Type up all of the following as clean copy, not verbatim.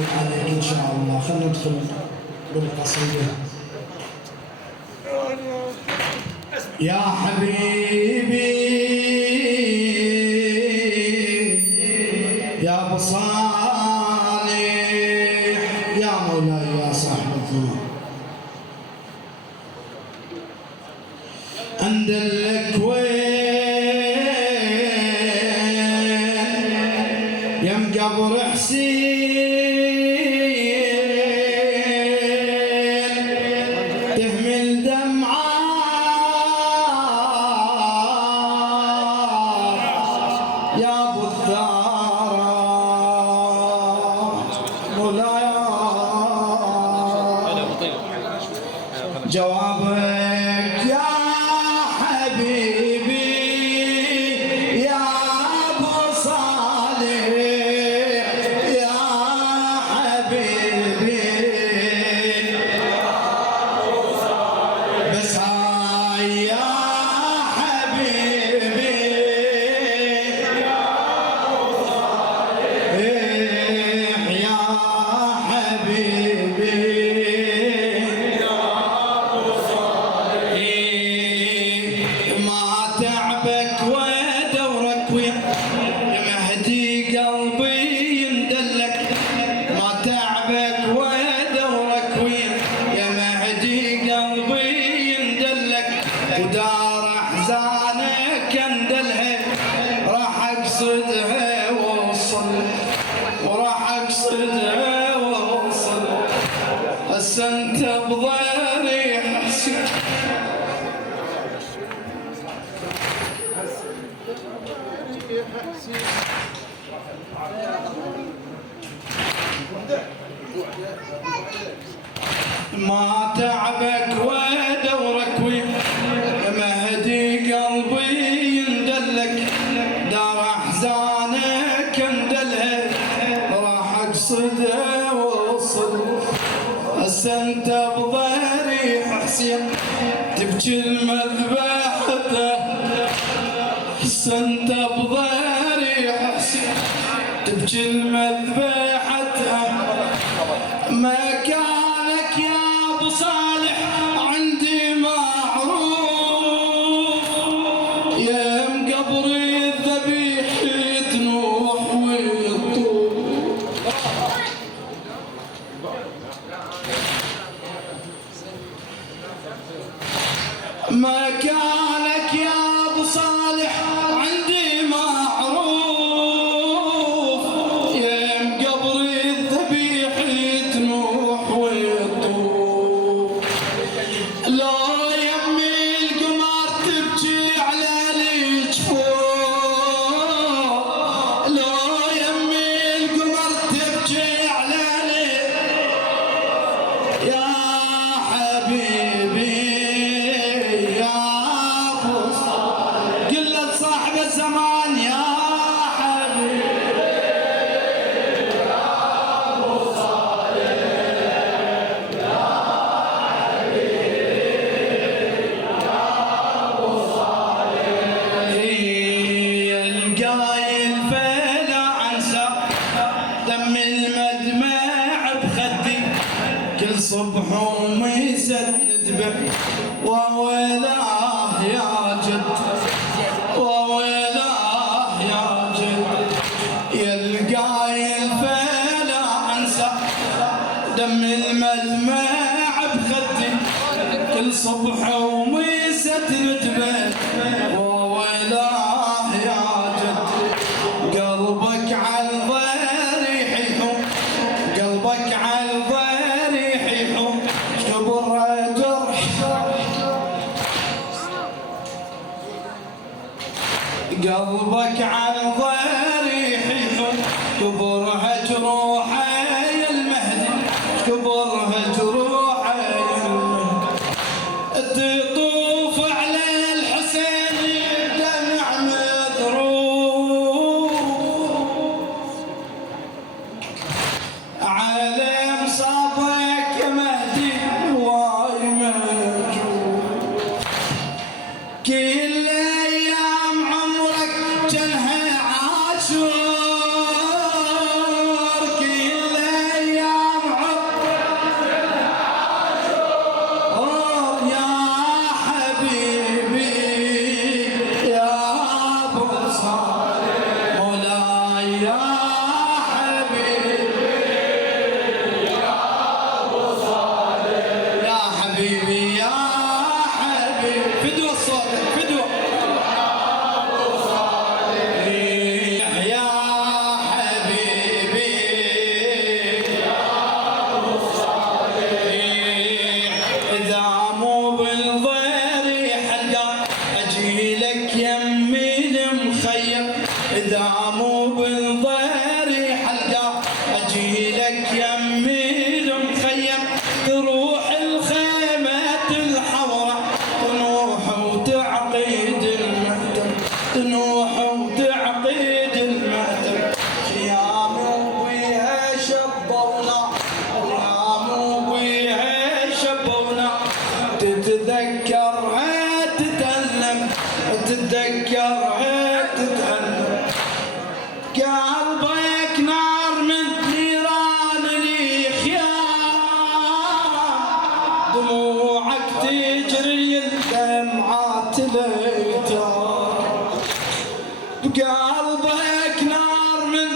يمرون عليك إن شاء الله. خلنا ندخل بالقصيدة. يا حبيبي يا أبو صالح يا مولاي يا صاحب الذنوب، أندلك وين يم قبر حسين تهمل دمعة يا أبو الثارة مولاي جوابك يا حبيبي يا أبو صالح يا حبيبي بس هاي يا حبيبي يا أبو صالح يا حبيبي تعبك ودورك ويا مهدي قلبي يندلك، ما تعبك ودورك ويا مهدي قلبي يندلك، ودار احزانك اندلها راح اقصدها واوصل وراح اقصدها واوصل، هسه انت بضريح حسين ما تعبك ودورك ويا مهدي قلبي يندلك، دار احزانك اندلها راح اقصدها واوصل، هسه انت بضريح حسين تبكي المذبحته، هسه انت بضريح حسين تبكي المذبحته، مكانك يا ابو صالح عندي معروف، يم قبري الذبيح تنوح ويطول، مكانك يا ابو صالح عندي معروف، يم قبري الذبيح تنوح ويطول، لو يمي القمر تبكي على الجفوف، لو يمي القمر تبكي على يا حبيبي يا ابو صالح، قل لصاحب الزمان يا حبيبي يا ابو صالح يا حبيبي يا ابو صالح، القايل فلا انسى دم المدمع بخدي، كل صبح ومسد ندبح وويلاه يا جد وويلاه يا جد، يا القايل فلا انسى دم المدمع بخدي، كل صبح ومسد ندبح وويلاه يا جد، قلبك على الضريح يحوم قلبك على الضريح يحوم كبر جرح، قلبك على الضريح يحوم كبرها جروحه يا المهدي كبرها جروحه يا المهدي، وبالضريح القى اجي لك يمي المخيم تروح الخيمة الحورة تنوح وتعقيد المأتم تنوح وتعقيد المأتم خيام وبيها شبونا خيام وبيها شبونا تتذكرها تتألم تتذكرها تتألم قلبك نار من نيران الخيام دموعك تجري الدمعات الايتام بقلبك نار من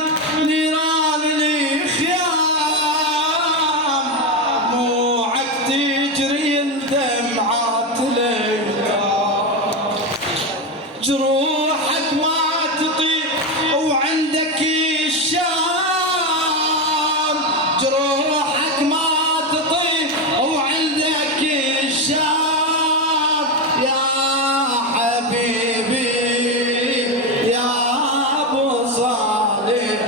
نيران الخيام دموعك تجري الدمعات الايتام جروحك ما تطيب وعندك الشام جروحك ما تطيب وعندك الشام يا حبيبي يا ابو صالح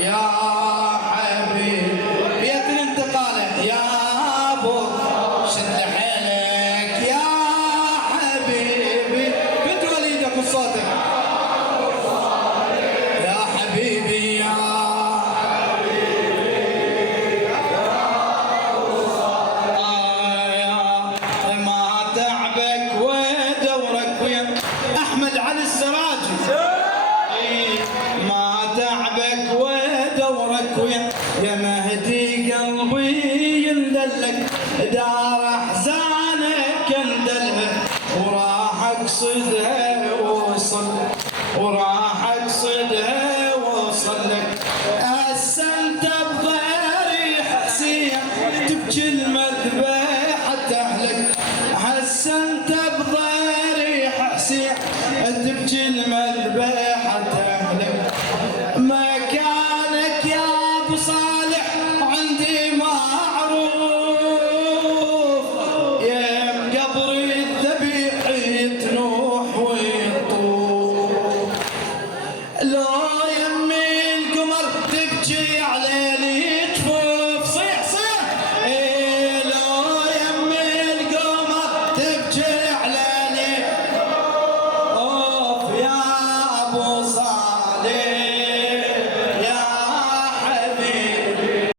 يا حبيبي بيت الانتقاله يا ابو شد حيلك يا حبيبي بنت وليدك وصوتك يا حبيبي يا ما تعبك ودورك ويا احمد علي السراجي ما تعبك ودورك ويا يا مهدي قلبي يندلك دار احزانك اندلها وراح اقصدها وصل وراح اقصدها وصل لك اسلت بضريح حسين تبكي المذبح تهلك حسنت بضريح حسين تبكي المذبح